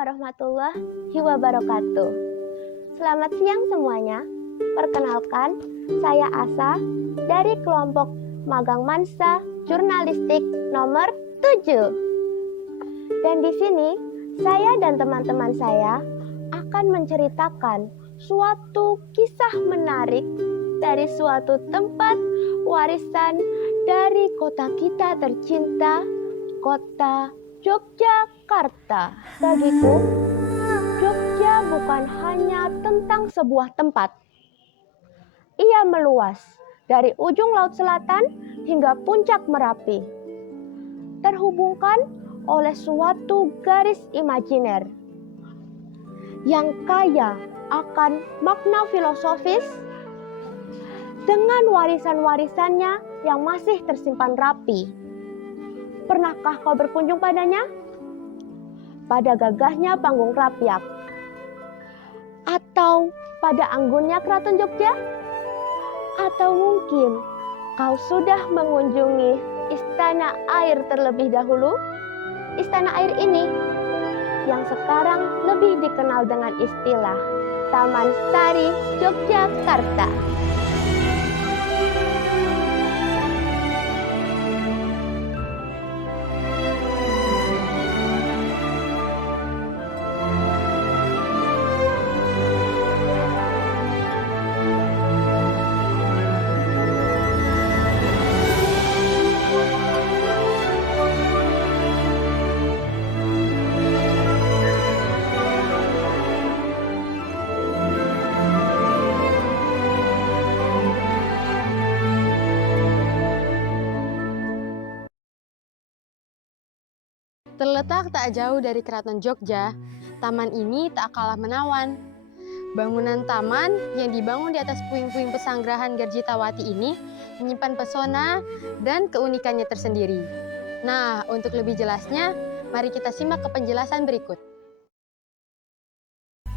warahmatullahi wabarakatuh. Selamat siang semuanya. Perkenalkan, saya Asa dari kelompok Magang Mansa Jurnalistik nomor 7. Dan di sini, saya dan teman-teman saya akan menceritakan suatu kisah menarik dari suatu tempat warisan dari kota kita tercinta, kota Yogyakarta. Bagiku, Jogja bukan hanya tentang sebuah tempat. Ia meluas dari ujung laut selatan hingga puncak Merapi. Terhubungkan oleh suatu garis imajiner yang kaya akan makna filosofis dengan warisan-warisannya yang masih tersimpan rapi. Pernahkah kau berkunjung padanya? Pada gagahnya panggung Rapiak? Atau pada anggunnya Keraton Jogja? Atau mungkin kau sudah mengunjungi Istana Air terlebih dahulu? Istana Air ini yang sekarang lebih dikenal dengan istilah Taman Sari Yogyakarta. Terletak tak jauh dari Keraton Jogja, taman ini tak kalah menawan. Bangunan taman yang dibangun di atas puing-puing pesanggerahan Garjitawati ini menyimpan pesona dan keunikannya tersendiri. Nah, untuk lebih jelasnya, mari kita simak ke penjelasan berikut.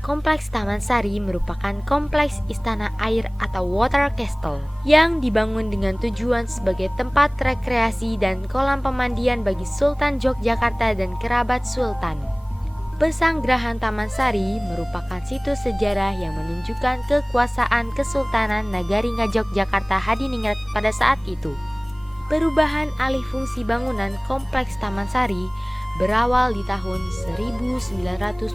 Kompleks Taman Sari merupakan kompleks istana air atau water castle yang dibangun dengan tujuan sebagai tempat rekreasi dan kolam pemandian bagi Sultan Yogyakarta dan kerabat Sultan. Pesanggerahan Taman Sari merupakan situs sejarah yang menunjukkan kekuasaan Kesultanan Nagari Ngayogyakarta Hadiningrat pada saat itu. Perubahan alih fungsi bangunan kompleks Taman Sari berawal di tahun 1972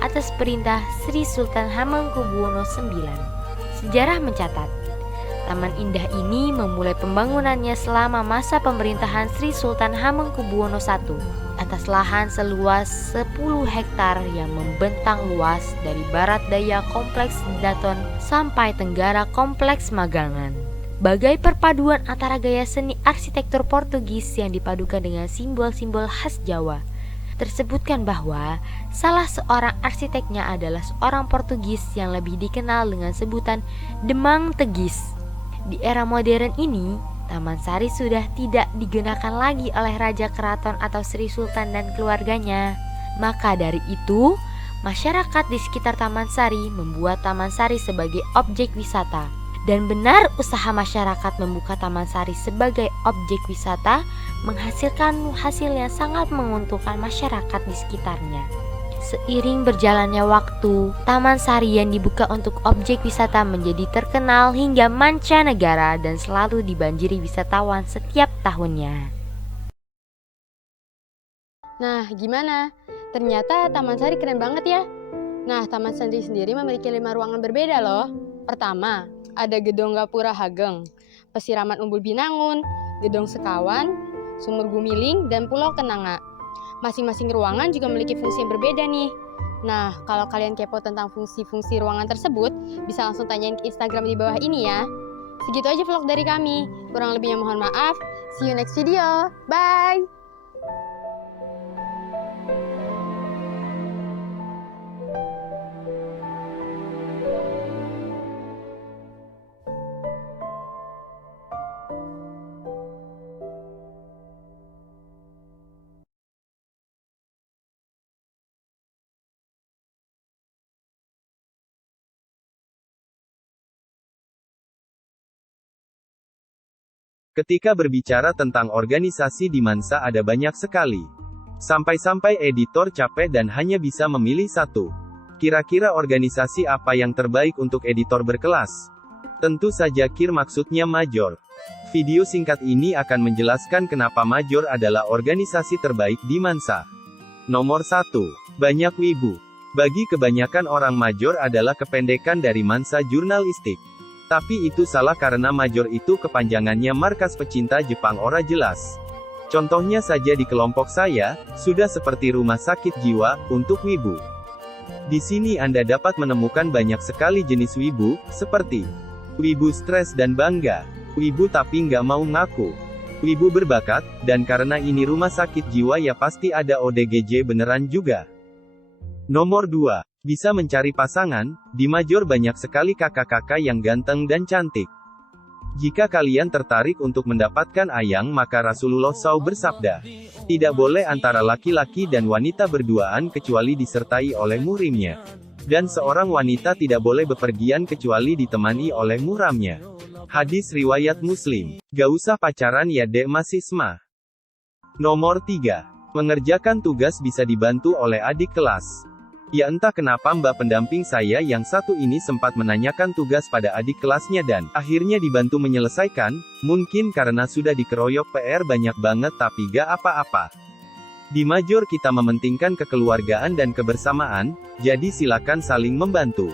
atas perintah Sri Sultan Hamengkubuwono IX. Sejarah mencatat, taman indah ini memulai pembangunannya selama masa pemerintahan Sri Sultan Hamengkubuwono I atas lahan seluas 10 hektar yang membentang luas dari barat daya kompleks Daton sampai tenggara kompleks Magangan. Bagai perpaduan antara gaya seni arsitektur Portugis yang dipadukan dengan simbol-simbol khas Jawa. Tersebutkan bahwa salah seorang arsiteknya adalah seorang Portugis yang lebih dikenal dengan sebutan Demang Tegis. Di era modern ini, Taman Sari sudah tidak digunakan lagi oleh Raja Keraton atau Sri Sultan dan keluarganya. Maka dari itu, masyarakat di sekitar Taman Sari membuat Taman Sari sebagai objek wisata. Dan benar usaha masyarakat membuka Taman Sari sebagai objek wisata menghasilkan hasil yang sangat menguntungkan masyarakat di sekitarnya. Seiring berjalannya waktu, Taman Sari yang dibuka untuk objek wisata menjadi terkenal hingga mancanegara dan selalu dibanjiri wisatawan setiap tahunnya. Nah, gimana? Ternyata Taman Sari keren banget ya. Nah, Taman Sari sendiri memiliki 5 ruangan berbeda loh. Pertama, ada Gedung Gapura Hageng, Pesiraman Umbul Binangun, Gedung Sekawan, Sumur Gumiling, dan Pulau Kenanga. Masing-masing ruangan juga memiliki fungsi yang berbeda nih. Nah, kalau kalian kepo tentang fungsi-fungsi ruangan tersebut, bisa langsung tanyain ke Instagram di bawah ini ya. Segitu aja vlog dari kami. Kurang lebihnya mohon maaf. See you next video. Bye! Ketika berbicara tentang organisasi di Mansa ada banyak sekali. Sampai-sampai editor capek dan hanya bisa memilih satu. Kira-kira organisasi apa yang terbaik untuk editor berkelas? Tentu saja KIR, maksudnya Major. Video singkat ini akan menjelaskan kenapa Major adalah organisasi terbaik di Mansa. Nomor 1. Banyak wibu. Bagi kebanyakan orang Major adalah kependekan dari Mansa Jurnalistik. Tapi itu salah karena Major itu kepanjangannya Markas Pecinta Jepang ora jelas. Contohnya saja di kelompok saya, sudah seperti rumah sakit jiwa, untuk wibu. Di sini Anda dapat menemukan banyak sekali jenis wibu, seperti wibu stres dan bangga, wibu tapi nggak mau ngaku, wibu berbakat, dan karena ini rumah sakit jiwa ya pasti ada ODGJ beneran juga. Nomor 2. Bisa mencari pasangan, di Major banyak sekali kakak-kakak yang ganteng dan cantik. Jika kalian tertarik untuk mendapatkan ayang maka Rasulullah SAW bersabda, tidak boleh antara laki-laki dan wanita berduaan kecuali disertai oleh muhrimnya. Dan seorang wanita tidak boleh bepergian kecuali ditemani oleh muhramnya. Hadis riwayat Muslim. Gak usah pacaran ya dek masih SMA. Nomor 3. Mengerjakan tugas bisa dibantu oleh adik kelas. Ya entah kenapa mbak pendamping saya yang satu ini sempat menanyakan tugas pada adik kelasnya dan akhirnya dibantu menyelesaikan, mungkin karena sudah dikeroyok PR banyak banget tapi gak apa-apa. Di Major kita mementingkan kekeluargaan dan kebersamaan, jadi silakan saling membantu.